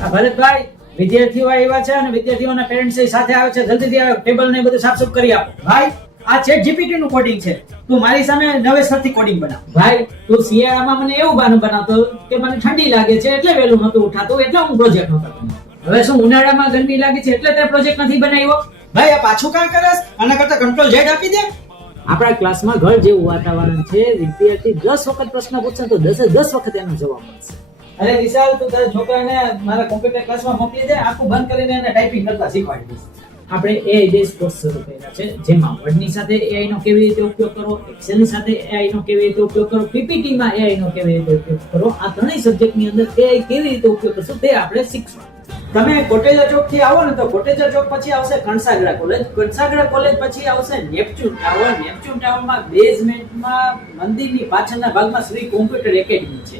ભરતભાઈ, વિદ્યાર્થીઓ આવ્યા છે અને વિદ્યાર્થીઓના પેરેન્ટ્સ સાથે આવે છે, જલ્દીથી આવે, ટેબલ ને બધું સાફ કરી આપો. ભાઈ, આ ચેટ જીપીટી નું કોડિંગ છે, તું મારી સામે નવેસરથી કોડિંગ બનાવ. ભાઈ, તું શિયાળામાં મને એવું બહાનું બનાવતો કે મને ઠંડી લાગે છે એટલે વહેલું નતું ઉઠાતું એટલે હું પ્રોજેક્ટ નતો બનાવતો. હવે શું ઉનાળામાં ગરમી લાગે છે એટલે તે પ્રોજેક્ટ નથી બનાવ્યો? ભાઈ આ પાછું કામ કરસ, આના કરતા કંટ્રોલ Z આપી દે. આપણા ક્લાસમાં ઘર જેવું વાતાવરણ છે, વિદ્યાર્થી 10 વખત પ્રશ્ન પૂછશે તો 10 વખત એનો જવાબ મળશે. અરે વિશાલ, તું તારા છોકરાને મારા કોમ્પ્યુટર ક્લાસમાં મોકલી દે, આખું બંધ કરીને એને ટાઈપિંગ કરતા શીખવાડી દઈશ. આપણે AI બેઝ કોર્સ શરૂ કર્યા છે, જેમાં વર્ડની સાથે AI નો કેવી રીતે ઉપયોગ કરવો, એક્સેલ ની સાથે AI નો કેવી રીતે ઉપયોગ કરવો, PPT માં AI નો કેવી રીતે ઉપયોગ કરવો, આ ત્રણેય સબ્જેક્ટ ની અંદર AI કેવી રીતે ઉપયોગ કરશું તે આપણે શીખશું. તમે કોટેજા ચોક થી આવો ને તો કોટેજા ચોક પછી આવશે કણસાગરા કોલેજ, કણસાગરા કોલેજ પછી આવશે નેપચ્યુન ટાવર, નેપચ્યુન ટાવરમાં બેઝમેન્ટમાં મંદિરની પાછળના ભાગમાં શ્રી કોમ્પ્યુટર એકેડમી છે.